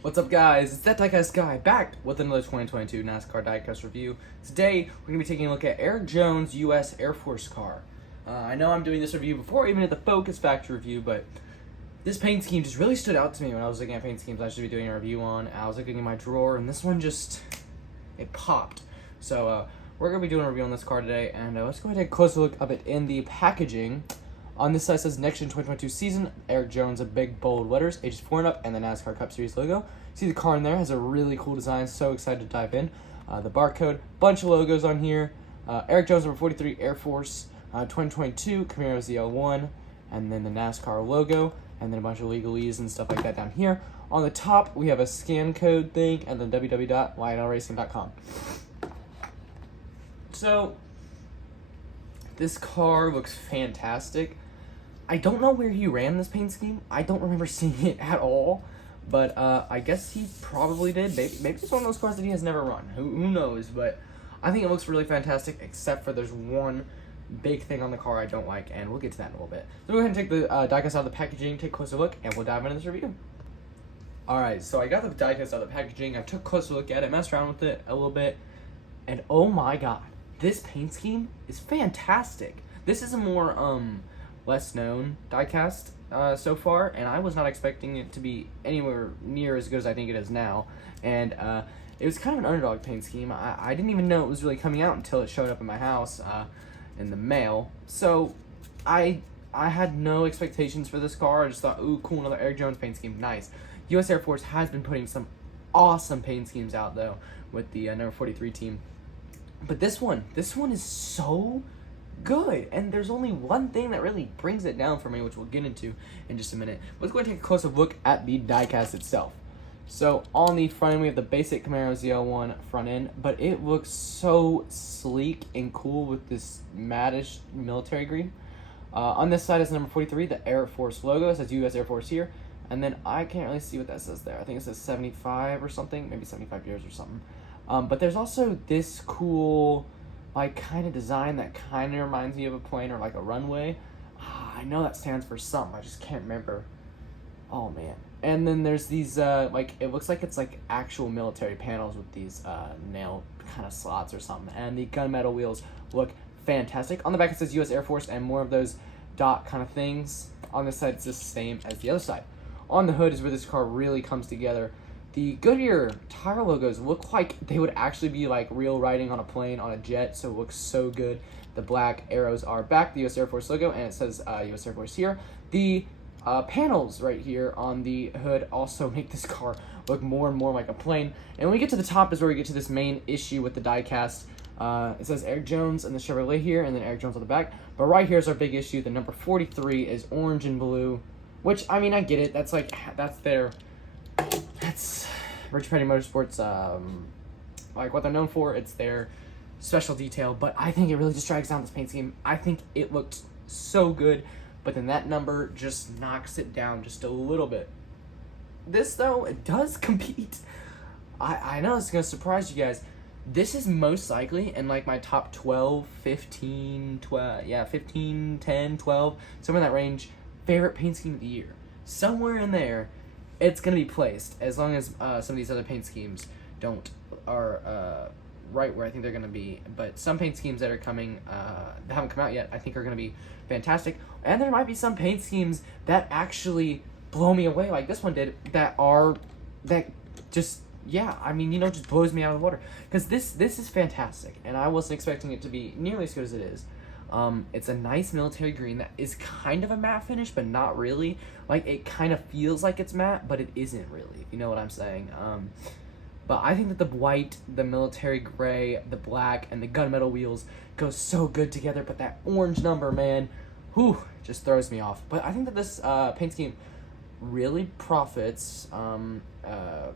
What's up, guys? It's that Diecast guy back with another 2022 NASCAR Diecast review. Today, we're going to be taking a look at Erik Jones' U.S. Air Force car. I know I'm doing this review before even at the Focus Factor review, but this paint scheme just really stood out to me when I was looking at paint schemes I should be doing a review on. I was looking in my drawer, and this one just, it popped. So, we're going to be doing a review on this car today, and let's go ahead and take a closer look of it in the packaging. On this side says Next Gen 2022 season, Erik Jones, a big bold letters, ages 4 and up, and the NASCAR Cup Series logo. See the car in there, has a really cool design, so excited to dive in. The barcode, bunch of logos on here. Erik Jones, number 43, Air Force, 2022, Camaro ZL1, and then the NASCAR logo, and then a bunch of legalese and stuff like that down here. On the top, we have a scan code thing, and then www.lionelracing.com. So, this car looks fantastic. I don't know where he ran this paint scheme. I don't remember seeing it at all, but I guess he probably did. Maybe it's one of those cars that he has never run. Who knows? But I think it looks really fantastic, except for there's one big thing on the car I don't like, and we'll get to that in a little bit. So we'll go ahead and take the diecast out of the packaging, take a closer look, and we'll dive into this review. Alright, so I got the diecast out of the packaging. I took a closer look at it, messed around with it a little bit, and oh my god, this paint scheme is fantastic. This is a more less known diecast so far, and I was not expecting it to be anywhere near as good as I think it is now. And it was kind of an underdog paint scheme. I didn't even know it was really coming out until it showed up in my house in the mail. So I had no expectations for this car. I just thought, ooh, cool, another Erik Jones paint scheme, nice. U.S. Air Force has been putting some awesome paint schemes out though with the number 43 team. But this one is so good, and there's only one thing that really brings it down for me, which we'll get into in just a minute. Let's go ahead and take a closer look at the diecast itself. So on the front end, we have the basic Camaro ZL1 front end, but it looks so sleek and cool with this mattish military green. On this side is number 43, the Air Force logo. It says U.S. Air Force here, and then I can't really see what that says there. I think it says 75 or something, maybe 75 years or something. But there's also this cool, like, kind of design that kind of reminds me of a plane or like a runway. I know that stands for something, I just can't remember. Oh man. And then there's these like, it looks like it's like actual military panels with these nail kind of slots or something. And the gunmetal wheels look fantastic. On the back it says U.S. Air Force and more of those dot kind of things. On this side it's the same as the other side. On the hood is where this car really comes together. The Goodyear tire logos look like they would actually be like real writing on a plane, on a jet, so it looks so good. The black arrows are back, the U.S. Air Force logo, and it says U.S. Air Force here. The panels right here on the hood also make this car look more and more like a plane. And when we get to the top is where we get to this main issue with the diecast. It says Erik Jones and the Chevrolet here, and then Erik Jones on the back. But right here is our big issue. The number 43 is orange and blue, which, I mean, I get it. That's Rich Petty Motorsports, like what they're known for. It's their special detail, but I think it really just drags down this paint scheme. I think it looked so good, but then that number just knocks it down just a little bit. This, though, it does compete. I know it's going to surprise you guys. This is most likely in like my top 12, 15, 12, yeah, 15, 10, 12, somewhere in that range, favorite paint scheme of the year. Somewhere in there, it's going to be placed, as long as some of these other paint schemes are right where I think they're going to be. But some paint schemes that are coming, that haven't come out yet, I think are going to be fantastic. And there might be some paint schemes that actually blow me away, like this one did, that just, yeah, I mean, you know, just blows me out of the water. Because this is fantastic, and I wasn't expecting it to be nearly as good as it is. It's a nice military green that is kind of a matte finish, but not really. Like, it kind of feels like it's matte, but it isn't really, if you know what I'm saying. But I think that the white, the military gray, the black, and the gunmetal wheels go so good together, but that orange number, man, whew, just throws me off. But I think that this paint scheme really profits from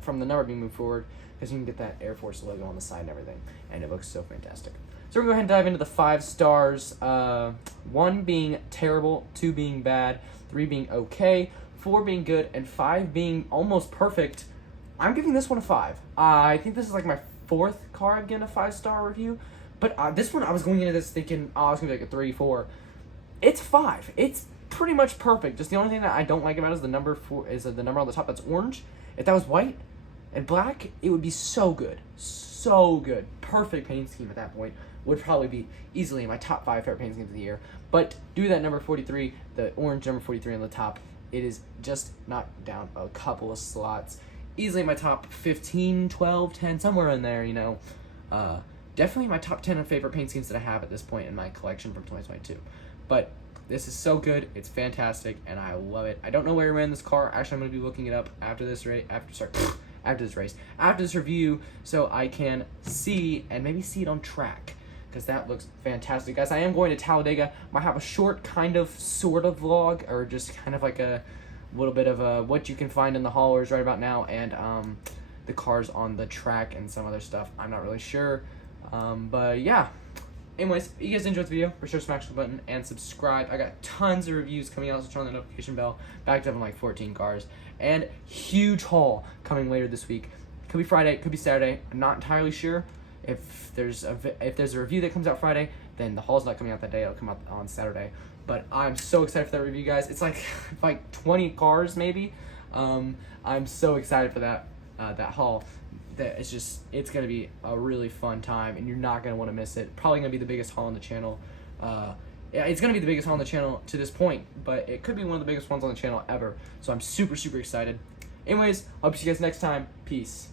the number being moved forward, because you can get that Air Force logo on the side and everything, and it looks so fantastic. So we're going to go ahead and dive into the 5 stars, 1 being terrible, 2 being bad, 3 being okay, 4 being good, and 5 being almost perfect. I'm giving this one a 5. I think this is like my 4th car I've given a 5-star review, but this one I was going into this thinking, oh, it's going to be like a 3, 4. It's 5. It's pretty much perfect. Just the only thing that I don't like about it is the number 4 is the number on the top that's orange. If that was white, And black, it would be so good. So good. Perfect paint scheme at that point. Would probably be easily in my top 5 favorite paint schemes of the year. But do that number 43, the orange number 43 on the top. It is just knocked down a couple of slots. Easily in my top 15, 12, 10, somewhere in there, you know. Definitely my top 10 of favorite paint schemes that I have at this point in my collection from 2022. But this is so good. It's fantastic, and I love it. I don't know where I ran this car. Actually, I'm going to be looking it up after this after this review, so I can see and maybe see it on track, because that looks fantastic. Guys, I am going to Talladega. Might have a short kind of sort of vlog, or just kind of like a little bit of what you can find in the haulers right about now, and the cars on the track and some other stuff. I'm not really sure, but yeah. Anyways, if you guys enjoyed the video, for sure smash the button and subscribe. I got tons of reviews coming out, so turn on the notification bell. Backed up on like 14 cars. And huge haul coming later this week. Could be Friday, could be Saturday. I'm not entirely sure. If there's a review that comes out Friday, then the haul's not coming out that day. It'll come out on Saturday. But I'm so excited for that review, guys. It's like 20 cars maybe. I'm so excited for that haul. That it's gonna be a really fun time, and you're not gonna want to miss it. Probably gonna be the biggest haul on the channel. Yeah, it's gonna be the biggest haul on the channel to this point, but it could be one of the biggest ones on the channel ever. So I'm super excited. Anyways, I'll see you guys next time. Peace.